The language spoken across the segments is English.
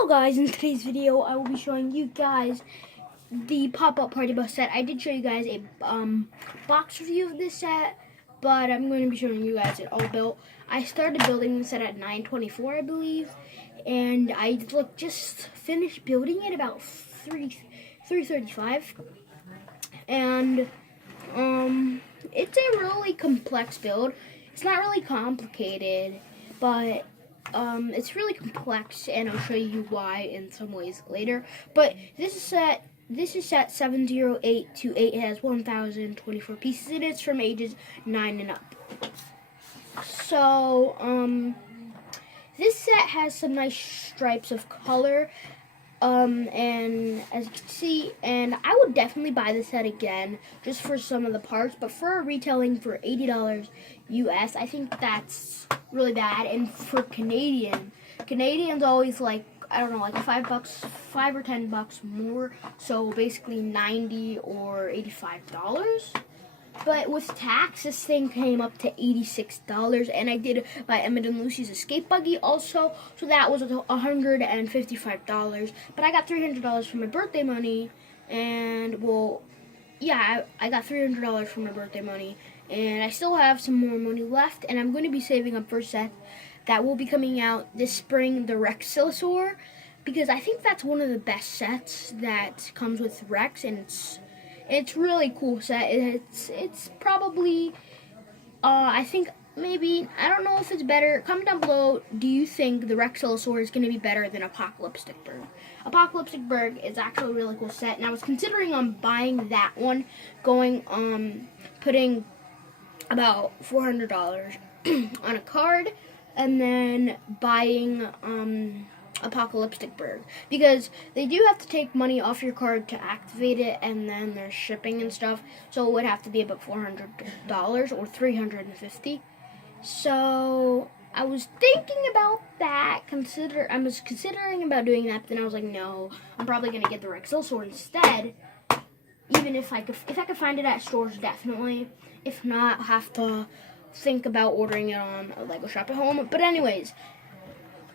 Hello guys, in today's video I will be showing you guys the pop-up party bus set. I did show you guys a box review of this set, but I'm going to be showing you guys it all built. I started building the set at 9:24, I believe, and I just finished building it about 3:35. And it's a really complex build. It's not really complicated, but it's really complex, and I'll show you why in some ways later. But this is set 70828. It has 1,024 pieces, and it's from ages 9 and up. So this set has some nice stripes of color. And as you can see, and I would definitely buy this set again just for some of the parts, but for retailing for $80 US, I think that's really bad. And for Canadians always like, I don't know, like $5 or $10 more, so basically $90 or $85. But with tax, this thing came up to $86, and I did buy Emmet and Lucy's escape buggy also, so that was $155. But I got $300 from my birthday money, and well, yeah, I got $300 from my birthday money, and I still have some more money left, and I'm going to be saving up for a set that will be coming out this spring, the Rexilosaur, because I think that's one of the best sets that comes with Rex, and it's really cool set. It's probably, I think maybe, I don't know if it's better. Comment down below, do you think the Rexilosaur is going to be better than Apocalyptic Berg? Apocalyptic Berg is actually a really cool set, and I was considering on buying that one, putting about $400 on a card, and then buying, Apocalyptic Berg, because they do have to take money off your card to activate it, and then there's shipping and stuff, so it would have to be about $400 or $350. So I was thinking about that. I was considering about doing that, but then I was like, no, I'm probably gonna get the Rexilosaur instead. Even if I could find it at stores, definitely. If not, I'll have to think about ordering it on a Lego shop at home. But anyways,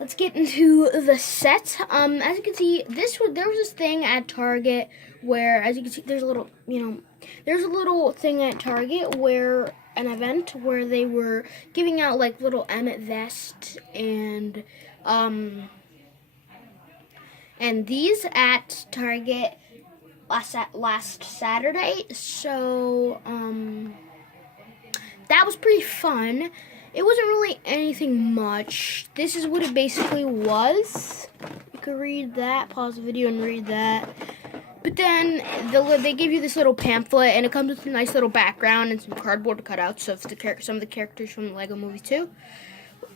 let's get into the set. As you can see, there was this thing at Target where, as you can see, there's a little thing at Target where an event where they were giving out like little Emmet vests and these at Target last Saturday. So that was pretty fun. It wasn't really anything much. This is what it basically was. You could read that, pause the video and read that. But then they give you this little pamphlet, and it comes with a nice little background and some cardboard cutouts of some of the characters from the Lego movie too.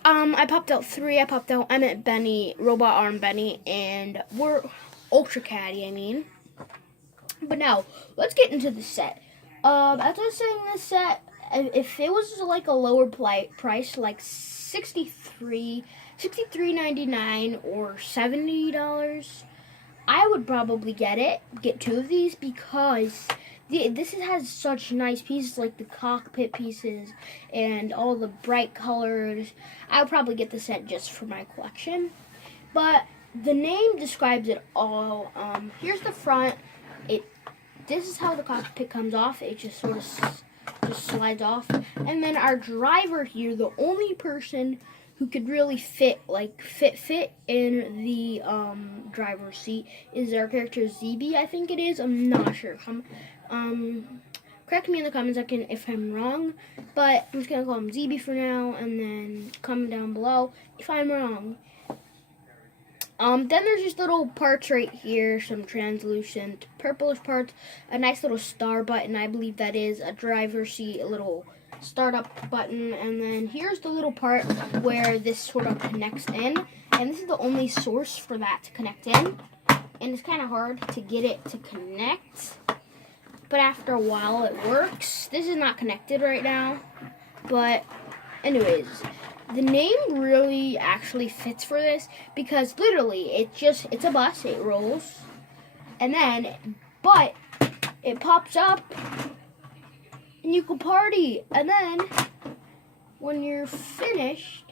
I popped out 3. I popped out Emmet, Benny, Robot Arm Benny, and we're Ultra Caddy, I mean. But now, let's get into the set. As I was saying, this set, if it was like a lower price, like $63.99 or $70, I would probably get 2 of these, because this has such nice pieces, like the cockpit pieces and all the bright colors. I would probably get the set just for my collection. But the name describes it all. Here's the front. This is how the cockpit comes off. It just sort of just slides off, and then our driver here, the only person who could really fit in the driver's seat, is our character ZB, I think it is. I'm not sure. Correct me in the comment section if I'm wrong, but I'm just gonna call him ZB for now, and then comment down below if I'm wrong. Then there's these little parts right here, some translucent purplish parts, a nice little star button. I believe that is a driver's seat, a little startup button, and then here's the little part where this sort of connects in, and this is the only source for that to connect in, and it's kind of hard to get it to connect, but after a while it works. This is not connected right now, but anyways, the name really actually fits for this, because literally it's a bus, it rolls, and then, but it pops up and you can party, and then when you're finished,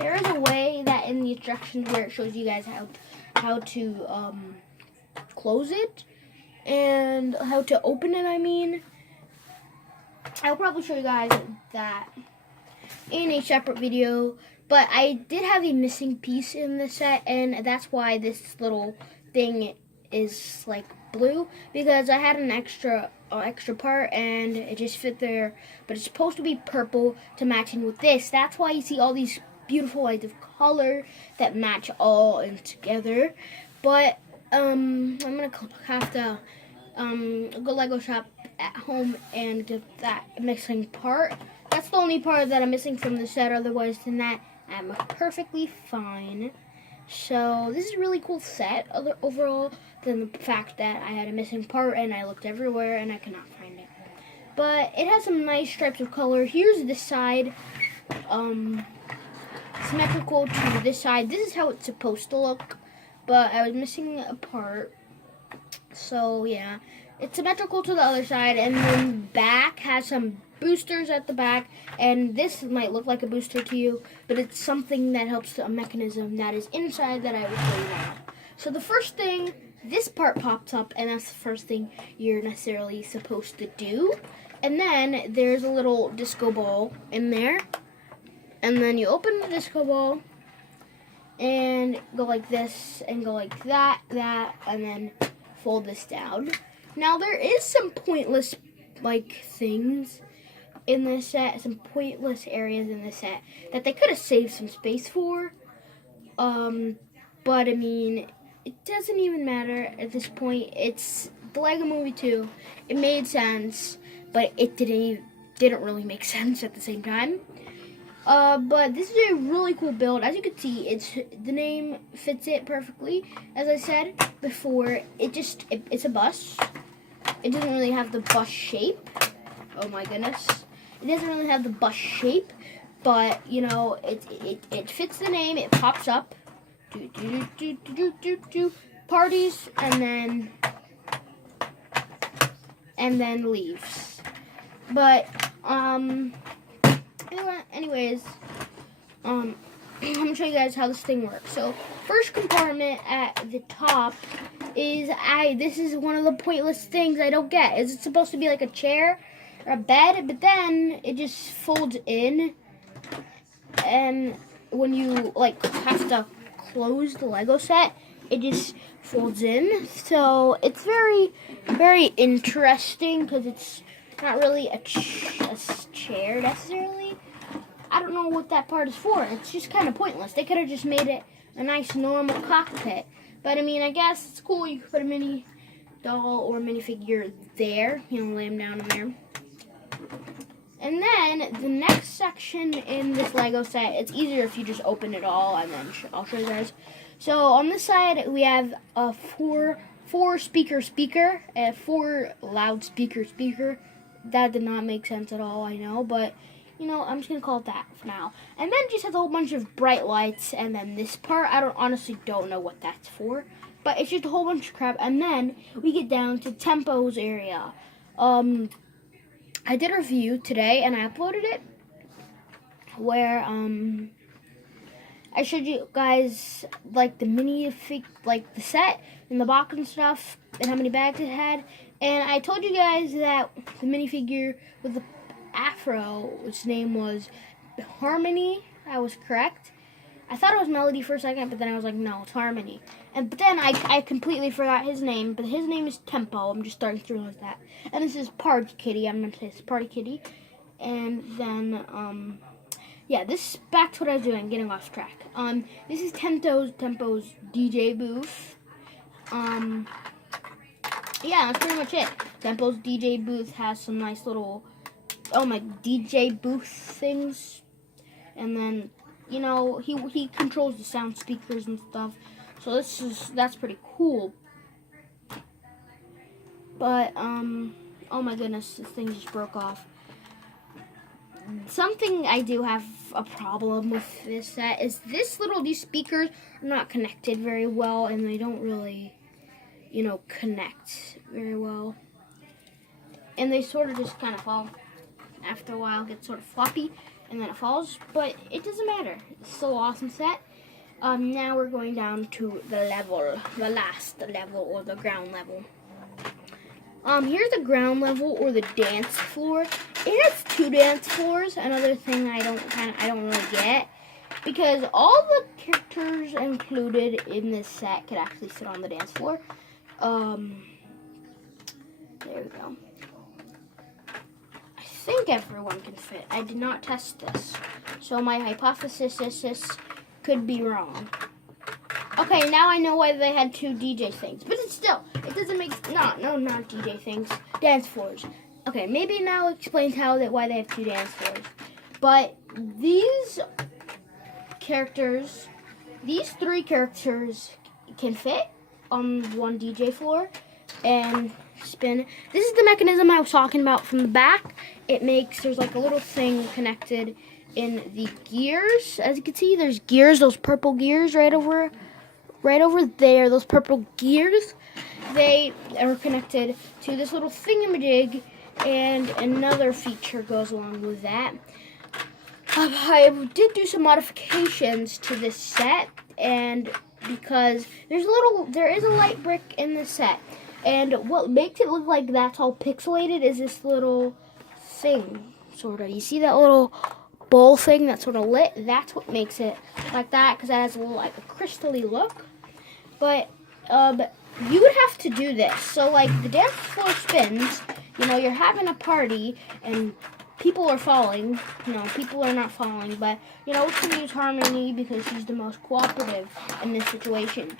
there is a way that in the instructions where it shows you guys how to close it and how to open it. I mean, I'll probably show you guys that in a separate video. But I did have a missing piece in the set, and that's why this little thing is like blue, because I had an extra part and it just fit there, but it's supposed to be purple to match in with this. That's why you see all these beautiful lights of color that match all in together. But I'm gonna have to go Lego shop at home and get that missing part. That's the only part that I'm missing from the set. Otherwise than that, I'm perfectly fine. So this is a really cool set overall, than the fact that I had a missing part and I looked everywhere and I could not find it. But it has some nice stripes of color. Here's this side, symmetrical to this side. This is how it's supposed to look, but I was missing a part. So yeah, it's symmetrical to the other side, and then back has some boosters at the back, and this might look like a booster to you, but it's something that helps a mechanism that is inside that I will show you now. So the first thing, this part pops up, and that's the first thing you're necessarily supposed to do. And then there's a little disco ball in there, and then you open the disco ball and go like this and go like that, and then fold this down. Now there is some pointless things in this set, some pointless areas in this set that they could have saved some space for. But I mean, it doesn't even matter at this point. It's the Lego Movie 2. It made sense, but it didn't really make sense at the same time. But this is a really cool build. As you can see, the name fits it perfectly. As I said before, it's a bus. It doesn't really have the bus shape. Oh my goodness. It doesn't really have the bus shape, but you know, it fits the name. It pops up. Parties, and then leaves. But anyways, I'm gonna show you guys how this thing works. So first compartment at the top is this is one of the pointless things I don't get. Is it supposed to be like a chair or a bed? But then it just folds in, and when you have to close the Lego set, it just folds in. So it's very, very interesting because it's not really a chair necessarily. I don't know what that part is for. It's just kind of pointless. They could have just made it a nice normal cockpit. But I mean, I guess it's cool. You could put a mini doll or minifigure there. You know, lay them down in there. And then the next section in this Lego set, it's easier if you just open it all, and then I'll show you guys. So on this side, we have a four speaker, a 4 loudspeaker. That did not make sense at all, I know, but you know, I'm just gonna call it that for now. And then it just has a whole bunch of bright lights, and then this part, I honestly don't know what that's for, but it's just a whole bunch of crap. And then we get down to Tempo's area. I did a review today, and I uploaded it, where I showed you guys the minifig, the set and the box and stuff, and how many bags it had. And I told you guys that the minifigure with the afro, which name was Harmony, I was correct. I thought it was Melody for a second, but then I was like, no, it's Harmony. But then I completely forgot his name, but his name is Tempo. I'm just starting to realize that. And this is Party Kitty. I'm going to say it's Party Kitty. And then, yeah, this is back to what I was doing, getting off track. This is Tempo's DJ booth. Yeah, that's pretty much it. Tempo's DJ booth has some nice little, DJ booth things. And then, you know, he controls the sound speakers and stuff. So that's pretty cool. But, oh my goodness, this thing just broke off. Something I do have a problem with this set is these speakers are not connected very well, and they don't really, you know, connect very well. And they sort of just kind of fall after a while, get sort of floppy. and then it falls, but it doesn't matter. It's still an awesome set. Now we're going down to the last level, or the ground level. Here's the ground level, or the dance floor. It has 2 dance floors. Another thing I don't really get, because all the characters included in this set could actually sit on the dance floor. There we go. I think everyone can fit. I did not test this, so my hypothesis could be wrong. Okay, now I know why they had 2 DJ things, but it doesn't make not DJ things, dance floors. Okay, maybe now explains why they have 2 dance floors. But these 3 characters can fit on 1 DJ floor and spin. This is the mechanism I was talking about from the back. There's like a little thing connected in the gears. As you can see, there's gears, those purple gears right over there, those purple gears. They are connected to this little thingamajig, and another feature goes along with that. I did do some modifications to this set, and because there is a light brick in the set, and what makes it look like that's all pixelated is this little thing, sort of. You see that little bowl thing that's sort of lit? That's what makes it like that, because it has a little like a crystally look. But you would have to do this. So like the dance floor spins, you're having a party and people are falling. People are not falling, but we're going to use Harmony because she's the most cooperative in this situation.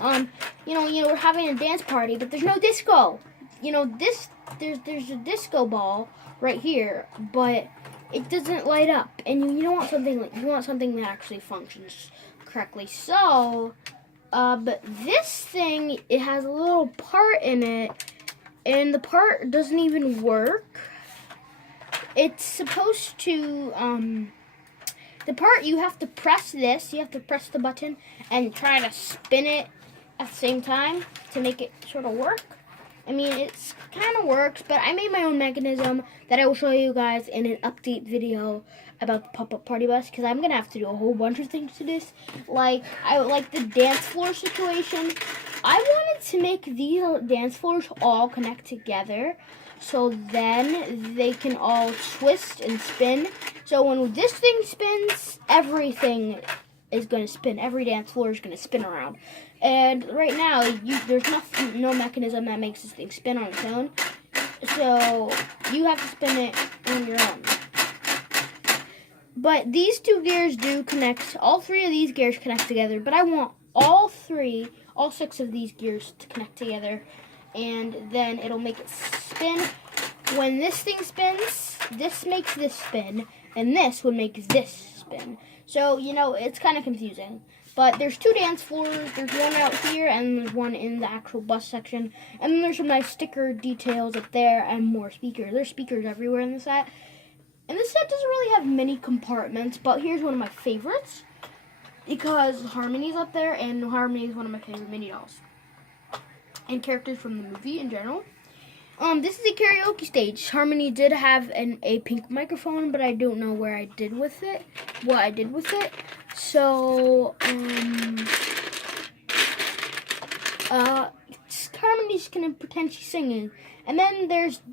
We're having a dance party, but there's no disco. There's a disco ball right here, but it doesn't light up, and you want something that actually functions correctly. So, but this thing, it has a little part in it, and the part doesn't even work. It's supposed to, the part, you have to press this, you have to press the button and try to spin it at the same time to make it sort of work. I mean, it's kind of works, but I made my own mechanism that I will show you guys in an update video about the pop-up party bus, because I'm going to have to do a whole bunch of things to this. Like the dance floor situation. I wanted to make these dance floors all connect together, so then they can all twist and spin. So when this thing spins, everything is going to spin. Every dance floor is going to spin around. And right now, there's no mechanism that makes this thing spin on its own. So you have to spin it on your own. But these 2 gears do connect. All 3 of these gears connect together. But I want all 6 of these gears to connect together. And then it'll make it spin. When this thing spins, this makes this spin. And this would make this spin. So, it's kind of confusing. But there's 2 dance floors. There's one out here, and there's one in the actual bus section. And then there's some nice sticker details up there, and more speakers. There's speakers everywhere in the set. And this set doesn't really have many compartments, but here's one of my favorites, because Harmony's up there, and Harmony is one of my favorite mini dolls. And characters from the movie in general. This is a karaoke stage. Harmony did have a pink microphone, but I don't know what I did with it. So, Harmony's gonna pretend she's singing. And then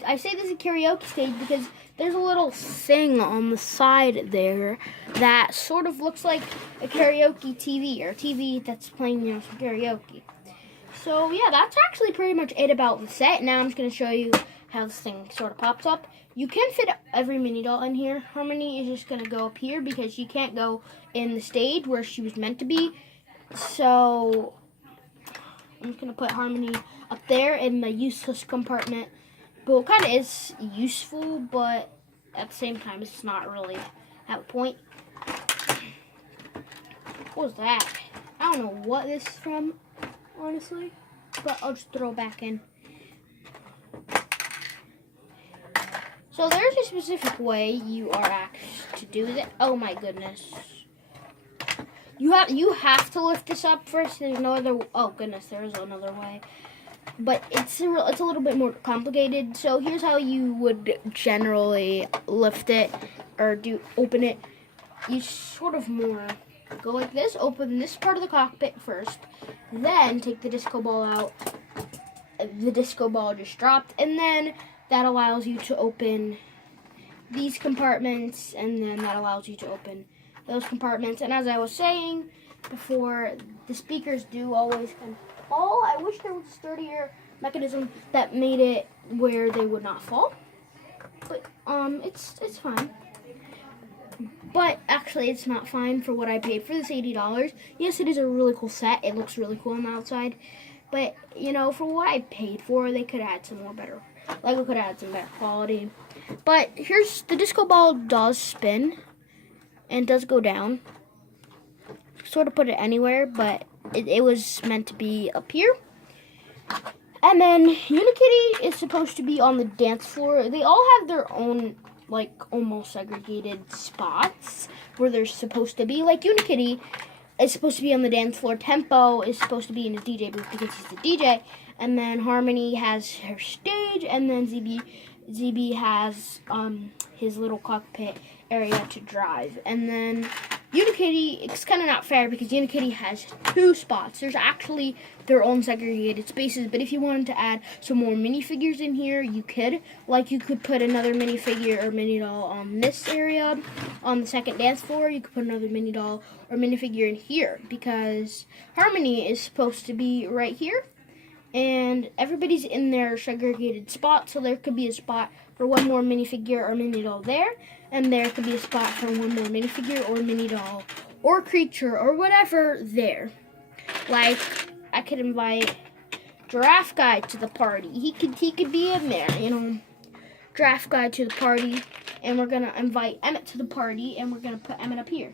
I say this is a karaoke stage because there's a little thing on the side there that sort of looks like a karaoke TV, or a TV that's playing, some karaoke. So, yeah, that's actually pretty much it about the set. Now I'm just going to show you how this thing sort of pops up. You can fit every mini doll in here. Harmony is just going to go up here because she can't go in the stage where she was meant to be. So, I'm just going to put Harmony up there in the useless compartment. But it kind of is useful, but at the same time, it's not really at a point. What was that? I don't know what this is from, honestly, but I'll just throw it back in. So there's a specific way you are asked to do that. Oh my goodness. You have to lift this up first. There's no other. Oh goodness, there is another way. but it's a little bit more complicated. So here's how you would generally lift it or open it. You sort of more go like this, open this part of the cockpit first, then take the disco ball out. The disco ball just dropped, and then that allows you to open these compartments, and then that allows you to open those compartments. And as I was saying before, the speakers do always kind of fall. I wish there was a sturdier mechanism that made it where they would not fall, but it's fine. But actually, it's not fine for what I paid for this $80. Yes, it is a really cool set. It looks really cool on the outside. But, you know, for what I paid for, they could have had some more better. Lego could have had some better quality. But here's the disco ball does spin and does go down. Sort of put it anywhere, but it was meant to be up here. And then Unikitty is supposed to be on the dance floor. They all have their own, like, almost segregated spots where they're supposed to be. Like Unikitty is supposed to be on the dance floor. Tempo is supposed to be in his DJ booth because he's the DJ. And then Harmony has her stage, and then ZB has his little cockpit area to drive. And then Unikitty, it's kind of not fair because Unikitty has two spots. There's actually their own segregated spaces, but if you wanted to add some more minifigures in here, you could. Like, you could put another minifigure or mini doll on this area. On the second dance floor, you could put another mini doll or minifigure in here because Harmony is supposed to be right here. And everybody's in their segregated spot, so there could be a spot for one more minifigure or mini doll there, and there could be a spot for one more minifigure or mini doll or creature or whatever there. Like, I could invite Giraffe Guy to the party. He could be in there, you know. Giraffe Guy to the party, and we're gonna invite Emmet to the party, and we're gonna put Emmet up here.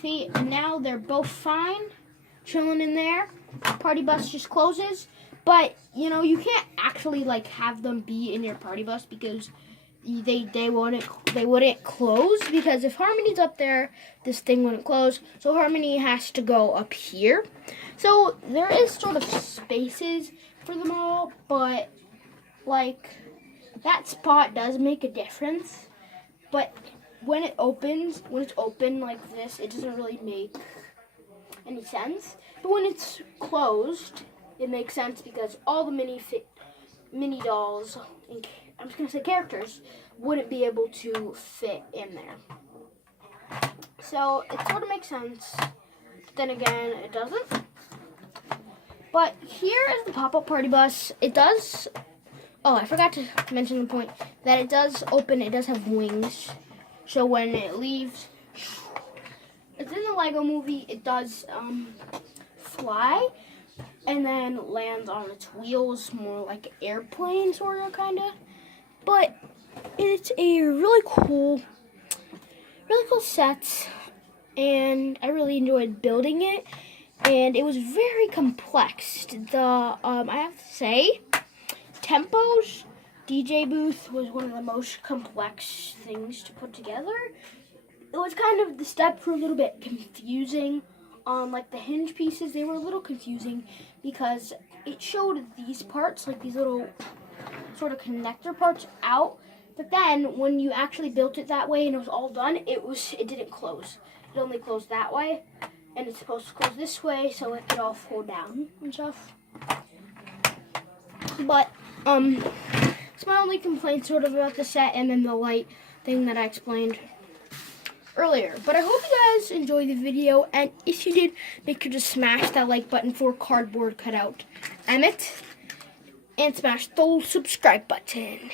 See, now they're both fine, chilling in there. Party bus just closes, but you know, you can't actually like have them be in your party bus because they wouldn't close, because if Harmony's up there, this thing wouldn't close. So Harmony has to go up here. So there is sort of spaces for them all, but like that spot does make a difference. But when it's open like this, it doesn't really make any sense. But when it's closed, it makes sense because all the mini dolls, and I'm just gonna say characters, wouldn't be able to fit in there. So it sort of makes sense. But then again, it doesn't. But here is the pop-up party bus. It does. Oh, I forgot to mention the point that it does open. It does have wings. So when it leaves, it's in the Lego movie. It does fly and then lands on its wheels, more like an airplane, sort of, kind of. But it's a really cool set, and I really enjoyed building it. And it was very complex. I have to say, Tempo's DJ booth was one of the most complex things to put together. It was kind of, the steps were a little bit confusing. Like the hinge pieces, they were a little confusing because it showed these parts, like these little sort of connector parts out. But then when you actually built it that way and it was all done, it didn't close. It only closed that way, and it's supposed to close this way so it could all fold down and stuff. But it's my only complaint sort of about the set, and then the light thing that I explained earlier. But I hope you guys enjoyed the video, and if you did, make sure to smash that like button for cardboard cutout Emmet, and smash the subscribe button.